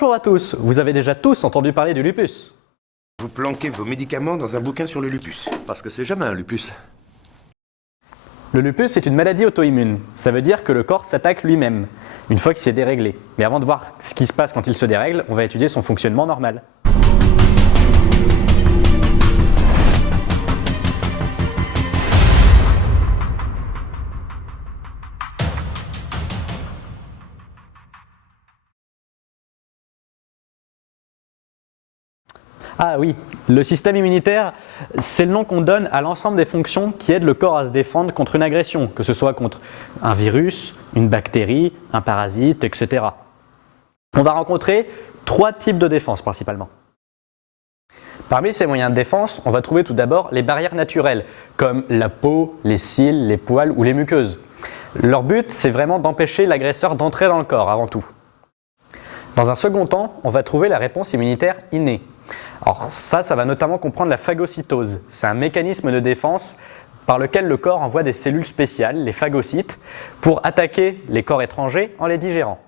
Bonjour à tous, vous avez déjà tous entendu parler du lupus. Vous planquez vos médicaments dans un bouquin sur le lupus. Parce que c'est jamais un lupus. Le lupus est une maladie auto-immune. Ça veut dire que le corps s'attaque lui-même, une fois qu'il s'est déréglé. Mais avant de voir ce qui se passe quand il se dérègle, on va étudier son fonctionnement normal. Ah oui, le système immunitaire, c'est le nom qu'on donne à l'ensemble des fonctions qui aident le corps à se défendre contre une agression, que ce soit contre un virus, une bactérie, un parasite, etc. On va rencontrer 3 types de défense principalement. Parmi ces moyens de défense, on va trouver tout d'abord les barrières naturelles, comme la peau, les cils, les poils ou les muqueuses. Leur but, c'est vraiment d'empêcher l'agresseur d'entrer dans le corps avant tout. Dans un second temps, on va trouver la réponse immunitaire innée. Alors ça va notamment comprendre la phagocytose. C'est un mécanisme de défense par lequel le corps envoie des cellules spéciales, les phagocytes, pour attaquer les corps étrangers en les digérant.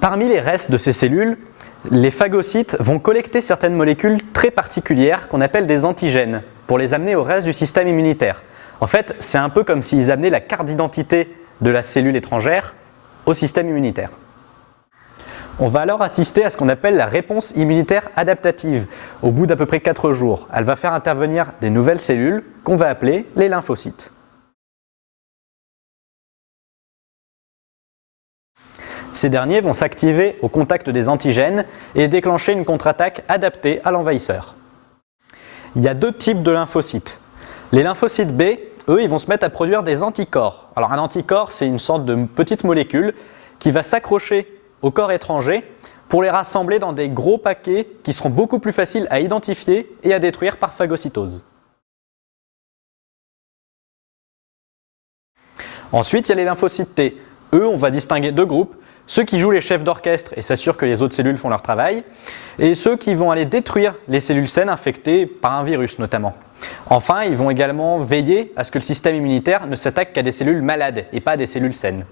Parmi les restes de ces cellules, les phagocytes vont collecter certaines molécules très particulières qu'on appelle des antigènes pour les amener au reste du système immunitaire. En fait, c'est un peu comme s'ils amenaient la carte d'identité de la cellule étrangère au système immunitaire. On va alors assister à ce qu'on appelle la réponse immunitaire adaptative au bout d'à peu près 4 jours. Elle va faire intervenir des nouvelles cellules qu'on va appeler les lymphocytes. Ces derniers vont s'activer au contact des antigènes et déclencher une contre-attaque adaptée à l'envahisseur. Il y a 2 types de lymphocytes. Les lymphocytes B, eux, ils vont se mettre à produire des anticorps. Alors un anticorps, c'est une sorte de petite molécule qui va s'accrocher au corps étranger pour les rassembler dans des gros paquets qui seront beaucoup plus faciles à identifier et à détruire par phagocytose. Ensuite, il y a les lymphocytes T. Eux, on va distinguer 2 groupes. Ceux qui jouent les chefs d'orchestre et s'assurent que les autres cellules font leur travail, et ceux qui vont aller détruire les cellules saines infectées par un virus notamment. Enfin, ils vont également veiller à ce que le système immunitaire ne s'attaque qu'à des cellules malades et pas à des cellules saines.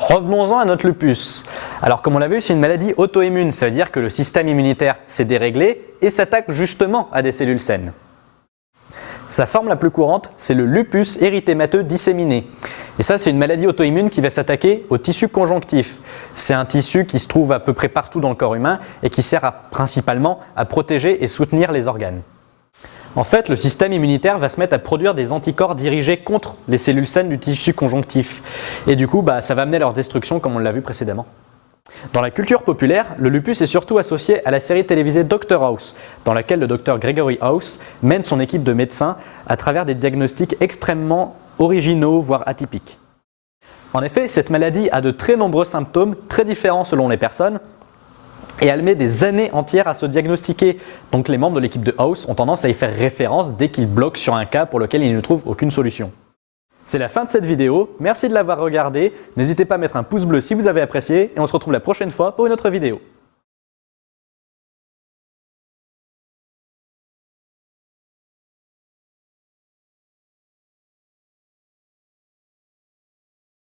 Revenons-en à notre lupus. Alors comme on l'a vu, c'est une maladie auto-immune, ça veut dire que le système immunitaire s'est déréglé et s'attaque justement à des cellules saines. Sa forme la plus courante, c'est le lupus érythémateux disséminé. Et ça, c'est une maladie auto-immune qui va s'attaquer au tissu conjonctif. C'est un tissu qui se trouve à peu près partout dans le corps humain et qui sert principalement à protéger et soutenir les organes. En fait, le système immunitaire va se mettre à produire des anticorps dirigés contre les cellules saines du tissu conjonctif. Et du coup, ça va amener à leur destruction comme on l'a vu précédemment. Dans la culture populaire, le lupus est surtout associé à la série télévisée Dr House, dans laquelle le docteur Gregory House mène son équipe de médecins à travers des diagnostics extrêmement originaux, voire atypiques. En effet, cette maladie a de très nombreux symptômes, très différents selon les personnes, et elle met des années entières à se diagnostiquer. Donc les membres de l'équipe de House ont tendance à y faire référence dès qu'ils bloquent sur un cas pour lequel ils ne trouvent aucune solution. C'est la fin de cette vidéo, merci de l'avoir regardée, n'hésitez pas à mettre un pouce bleu si vous avez apprécié et on se retrouve la prochaine fois pour une autre vidéo.